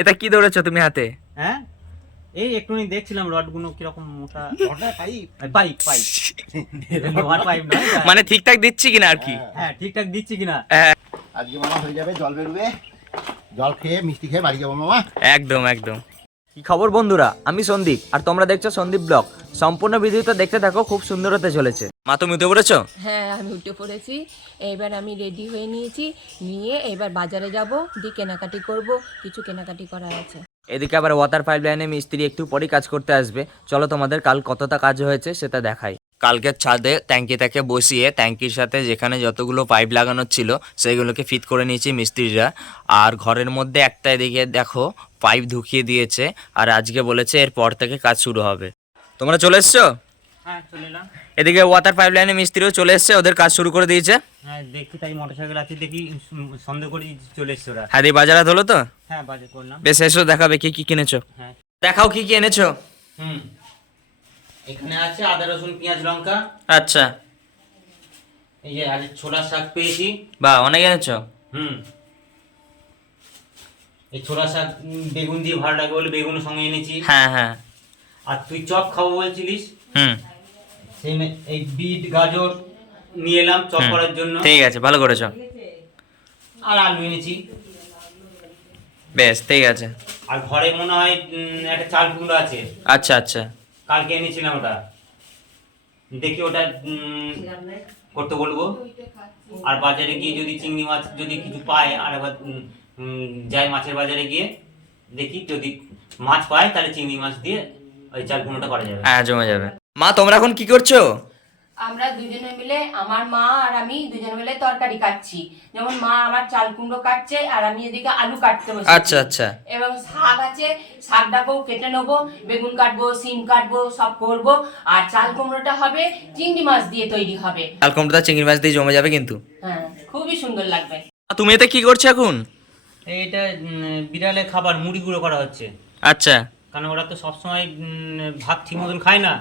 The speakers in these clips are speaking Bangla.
এটা কি ধরেছো তুমি হাতে? হ্যাঁ, এই একটুখানি দেখছিলাম রডগুলো কিরকম মোটা। পাইপ পাইপ লোহার পাইপ নয়, মানে ঠিকঠাক দিচ্ছি কিনা আর কি। হ্যাঁ ঠিকঠাক দিচ্ছি কিনা। আজকে মামা হয়ে যাবে, জল বেরোবে, জল খেয়ে মিষ্টি খেয়ে বাড়ি যাবো মামা। একদম একদম। কি খবর বন্ধুরা, আমি সন্দীপ আর তোমরা দেখছো সন্দীপ ব্লগ। সম্পূর্ণ ভিডিওটা দেখতে থাকো, খুব সুন্দর হতে চলেছে। মা তুমি উঠে পড়েছো? হ্যাঁ আমি উঠে পড়েছি। এবার আমি রেডি হয়ে নিয়েছি, নিয়ে এবার বাজারে যাব, দিয়ে কেনাকাটি করব, কিছু কেনাকাটি করা আছে। এদিকে আবার ওয়াটার পাইপ লাইনে মিস্ত্রি একটু পরেই কাজ করতে আসবে। চলো তোমাদের কাল কতটা কাজ হয়েছে সেটা দেখাই। কালকে ছাদে ট্যাঙ্কিটাকে বসিয়ে ট্যাঙ্কির সাথে যেখানে যতগুলো পাইপ লাগানোর ছিল সেগুলোকে ফিট করে নিয়েছি মিস্ত্রিরা। আর ঘরের মধ্যে একটা এদিকে দেখো পাইপ ঢুকিয়ে দিয়েছে, আর আজকে বলেছে এরপর থেকে কাজ শুরু হবে। তোমরা চলে এসছো? হ্যাঁ চলে এলাম। এদিকে ওয়াটার পাইপ লাইনে মিস্ত্রিও চলে এসছে, ওদের কাজ শুরু করে দিয়েছে। হ্যাঁ দেখি, তাই মোটরসাইকেল আছে দেখি, সন্দেহ করি চলে এসছে ওরা। হ্যাঁ দিয়ে বাজারে হলো তো? হ্যাঁ বাজার করলাম। বেশ এসো, দেখাবে কি কি কিনেছো। হ্যাঁ দেখাও কি কি এনেছো। এখানে আছে আদা রসুন পেঁয়াজ লঙ্কা। আচ্ছা, এই যে আজ ছোলার শাক পেয়েছি। বাহ অনেক এনেছো। এই ছোলা শাক বেগুন দিয়ে ভালো লাগে বলে বেগুন সঙ্গে এনেছি। হ্যাঁ হ্যাঁ। আর তুই চপ খাবো বলছিলিস, হুম সেই এই বিট গাজর নিয়ে এলাম চপ করার জন্য। ঠিক আছে, ভালো করেছো। আর আলু এনেছি। বেশ ঠিক আছে। আর ঘরে মনে হয় একটা চাল কুমড়ো আছে, আচ্ছা আচ্ছা। কালকে এনেছিলাম ওটা, দেখি ওটা করতে বলবো। আর বাজারে গিয়ে যদি চিংড়ি মাছ যদি কিছু পায়, আর একবার যাই মাছের বাজারে গিয়ে দেখি, যদি মাছ পায় তাহলে চিংড়ি মাছ দিয়ে ওই চাল কুমড়োটা করা যাবে। হ্যাঁ জমে যাবে। মা তোমরা এখন কি করছো? আমরা দুজনে মিলে, আমার মা আর আমি দুজনে মিলে তরকারি কাটছি। যেমন মা আমার চাল কুমড়ো কাটছে আর আমি এদিকে আলু কাটতে বসেছি। আচ্ছা আচ্ছা। এবং শাক আছে, শাকটাকেও কেটে নেবো, বেগুন কাটবো, সিম কাটবো, সব করবো। আর চাল কুমড়োটা হবে চিংড়ি মাছ দিয়ে তৈরি হবে। চাল কুমড়োটা চিংড়ি মাছ দিয়ে জমে যাবে কিন্তু। হ্যাঁ খুবই সুন্দর লাগবে। তুমি এতে কি করছো এখন? এইটা বিড়ালের খাবার মুড়ি গুঁড়ো করা হচ্ছে। আচ্ছা। কারণ ওরা তো সবসময় ভাত ঠিক মতন খায় না,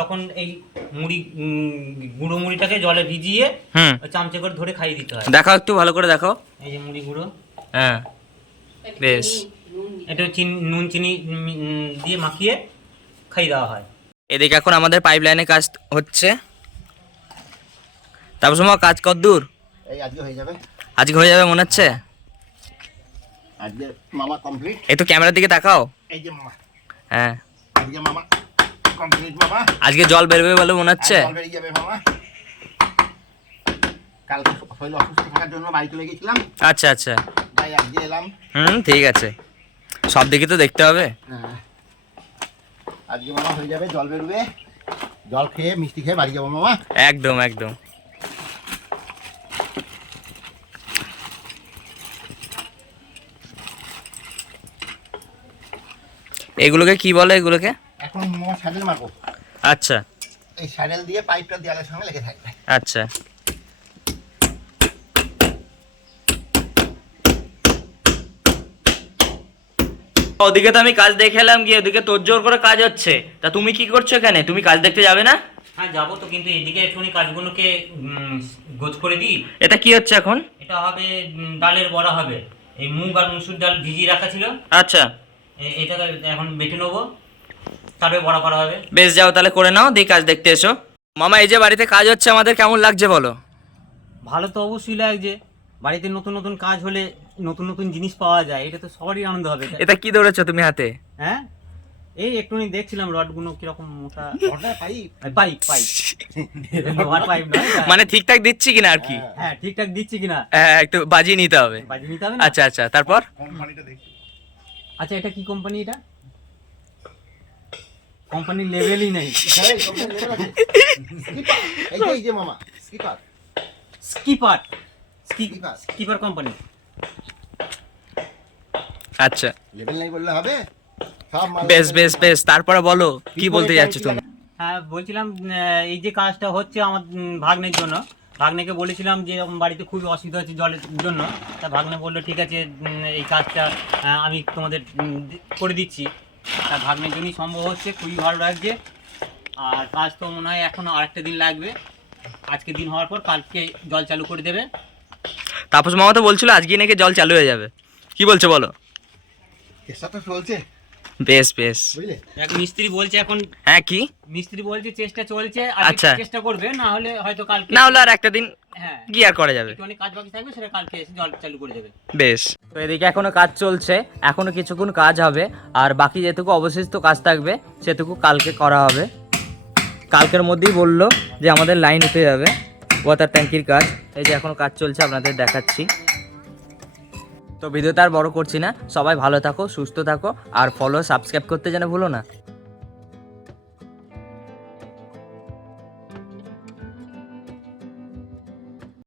তখন এই মুড়ি গুঁড়ো মুড়িটাকে জলে ভিজিয়ে চামচে করে ধরে খাইয়ে দিতে হয়। দেখাও একটু ভালো করে দেখাও। এই যে মুড়ি গুঁড়ো। হ্যাঁ বেশ। এটা নুন চিনি দিয়ে মাখিয়ে খাইয়ে দেওয়া হয়। এদিকে এখন আমাদের পাইপ লাইনে কাজ হচ্ছে। তারপর সময় কাজ কতদূর? এই আজকে হয়ে যাবে, আজকে হয়ে যাবে মনে হচ্ছে। আজকে মামা কমপ্লিট। একটু ক্যামেরার দিকে তাকাও। এই যে মামা, হ্যাঁ আজকে মামা কমপ্লিট মামা। আজকে জল বেরোবে বলে মনে হচ্ছে। জল বেরিয়ে যাবে মামা। কালকে শরীর অসুস্থ থাকার জন্য বাড়ি চলে গেছিলাম, আচ্ছা আচ্ছা। তাই আজকে এলাম। ঠিক আছে, সব দিকে তো দেখতে হবে। হ্যাঁ, আজকে মামা হয়ে যাবে, জল বেরোবে, জল খেয়ে মিষ্টি খেয়ে বাড়ি যাবো মামা। একদম একদম। এগুলোকে কি বলে এগুলোকে? এখন মামা স্যান্ডেল মারবো। আচ্ছা এই স্যান্ডেল দিয়ে পাইপটা দেওয়ালের সঙ্গে লেগে থাকবে। আচ্ছা। ওদিকে তো আমি কাজ দেখে এলাম, গিয়ে ওদিকে তোড়জোড় করে কাজ হচ্ছে। তা তুমি কি করছো এখানে? তুমি কাজ দেখতে যাবে না? হ্যাঁ যাবো তো, কিন্তু এদিকে একটুখানি কাজগুলোকে গোছ করে দিই। এটা কি হচ্ছে এখন? এটা হবে ডালের বড়া হবে। এই মুগ আর মুসুর ডাল ভিজিয়ে রাখা ছিল। আচ্ছা এটাকে এখন বেটে নেবো, তারপরে বড়া করা হবে। বেশ যাও তাহলে করে নাও, দিয়ে কাজ দেখতে এসো। মামা এই যে বাড়িতে কাজ হচ্ছে আমাদের কেমন লাগছে বলো? ভালো তো অবশ্যই লাগছে, বাড়িতে নতুন নতুন কাজ হলে নতুন নতুন জিনিস পাওয়া যায়, এটা তো সবারই আনন্দ হবে। এটা কি ধরেছো তুমি হাতে? হ্যাঁ, এই একটুখানি দেখছিলাম রডগুলো কিরকম মোটা। পাইপ পাইপ পাইপ লোহার পাইপ নয়, মানে ঠিকঠাক দিচ্ছি কিনা আর কি। হ্যাঁ ঠিকঠাক দিচ্ছি কিনা হ্যাঁ একটু বাজিয়ে নিতে হবে। বাজিয়ে নিতে হবে না? আচ্ছা আচ্ছা, তারপর? আচ্ছা এটা কি কোম্পানি? এটা কোম্পানির লেভেলই নেই। এই যে মামা skipper, skipper skipper skipper company. আচ্ছা লেভেল নাই বললে হবে, সব মাল বেশ বেশ বেশ। তারপরে বলো কি বলতে যাচ্ছ তুমি? হ্যাঁ বলছিলাম, এই যে কাজটা হচ্ছে আমার ভাগ্নের জন্য। ভাগ্নেকে বলেছিলাম যে এরকম বাড়িতে খুবই অসুবিধা হচ্ছে জলের জন্য। তা ভাগ্নে বললো ঠিক আছে, এই কাজটা আমি তোমাদের করে দিচ্ছি। তা ভাগ্নের জন্যই সম্ভব হচ্ছে, খুবই ভালো লাগছে। আর কাজ তো মনে হয় এখনও আরেকটা দিন লাগবে। আজকে দিন হওয়ার পর কালকে জল চালু করে দেবে। তাপস মামা তো বলছিল আজকে নাকি জল চালু হয়ে যাবে, কি বলছো বলো? চেষ্টা তো চলছে, বেশ বেশ। বুঝলে? এক মিস্ত্রি বলছে এখন, হ্যাঁ কি? মিস্ত্রি বলছে চেষ্টা চলছে, আর আচ্ছা। চেষ্টা করবে, না হলে হয়তো কালকে, না হলে আর একটা দিন হ্যাঁ কি আর করা যাবে। একটুখানি কাজ বাকি থাকবে, সেটা কালকে এসে জল চালু করে দেবে। বেশ। তো এদিকে এখনো কাজ চলছে, এখনো কিছুক্ষণ কাজ হবে, আর বাকি যেটুকু অবশিষ্ট কাজ থাকবে সেটুকু কালকে করা হবে। কালকের মধ্যেই বললো যে আমাদের লাইন উঠে যাবে ওয়াটার ট্যাঙ্কির কাজ। এই যে এখনো কাজ চলছে, আপনাদের দেখাচ্ছি। তো ভিডিওটা আর বড় করছি না, সবাই ভালো থাকো, সুস্থ থাকো, আর ফলো সাবস্ক্রাইব করতে যেন ভুলো না।